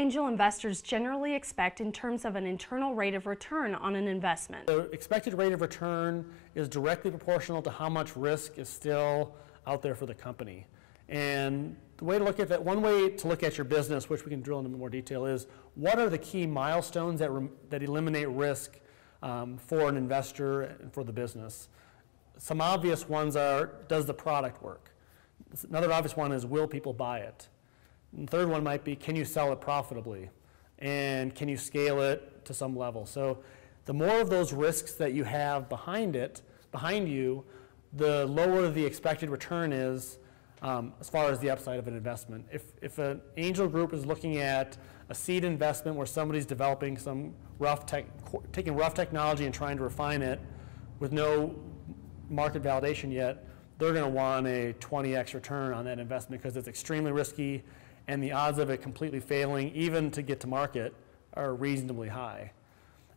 angel investors generally expect in terms of an internal rate of return on an investment? The expected rate of return is directly proportional to how much risk is still out there for the company. And the way to look at that, one way to look at your business, which we can drill into more detail, is what are the key milestones that eliminate risk for an investor and for the business. Some obvious ones are, does the product work? Another obvious one is, will people buy it? And the third one might be, can you sell it profitably? And can you scale it to some level? So the more of those risks that you have behind you, the lower the expected return is as far as the upside of an investment. If an angel group is looking at a seed investment where somebody's developing some taking rough technology and trying to refine it with no market validation yet, they're going to want a 20x return on that investment because it's extremely risky and the odds of it completely failing, even to get to market, are reasonably high.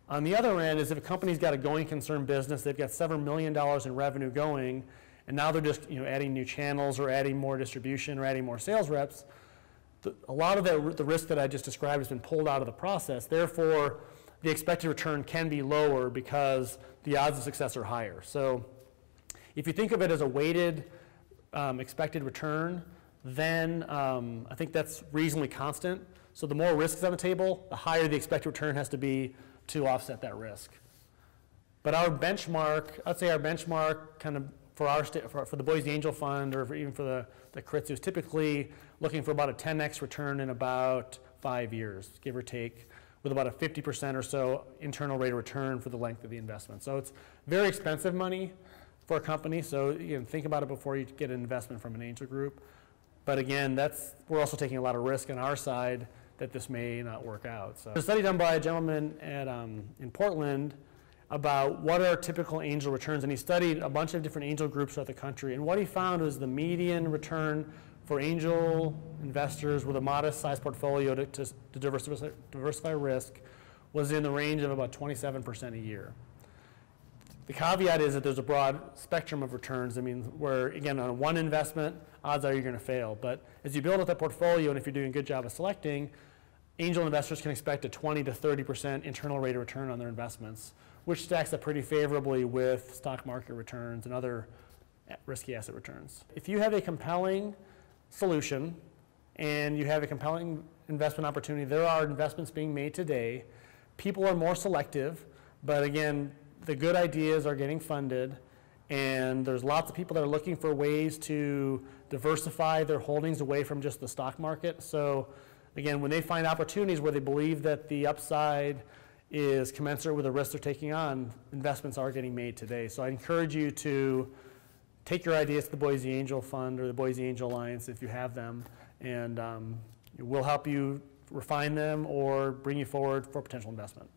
On the other end is if a company's got a going concern business, they've got several $1 million in revenue going, and now they're just adding new channels or adding more distribution or adding more sales reps, a lot of the risk that I just described has been pulled out of the process. Therefore, the expected return can be lower because the odds of success are higher. So if you think of it as a weighted expected return, then I think that's reasonably constant. So the more risk is on the table, the higher the expected return has to be to offset that risk. But our benchmark, I'd say our benchmark kind of for the Boise Angel Fund or even for the Kritz is typically looking for about a 10x return in about 5 years, give or take, with about a 50% or so internal rate of return for the length of the investment. So it's very expensive money for a company, so think about it before you get an investment from an angel group. But again, we're also taking a lot of risk on our side that this may not work out. So, a study done by a gentleman in Portland about what are typical angel returns, and he studied a bunch of different angel groups throughout the country, and what he found was the median return for angel investors with a modest size portfolio to diversify risk was in the range of about 27% a year. The caveat is that there's a broad spectrum of returns. I mean, where again, on one investment, odds are you're going to fail. But as you build up that portfolio, and if you're doing a good job of selecting, angel investors can expect a 20 to 30% internal rate of return on their investments, which stacks up pretty favorably with stock market returns and other risky asset returns. If you have a compelling solution and you have a compelling investment opportunity, there are investments being made today. People are more selective, but again, the good ideas are getting funded, and there's lots of people that are looking for ways to diversify their holdings away from just the stock market. So again, when they find opportunities where they believe that the upside is commensurate with the risk they're taking on, investments are getting made today. So I encourage you to take your ideas to the Boise Angel Fund or the Boise Angel Alliance if you have them, and we'll help you refine them or bring you forward for potential investment.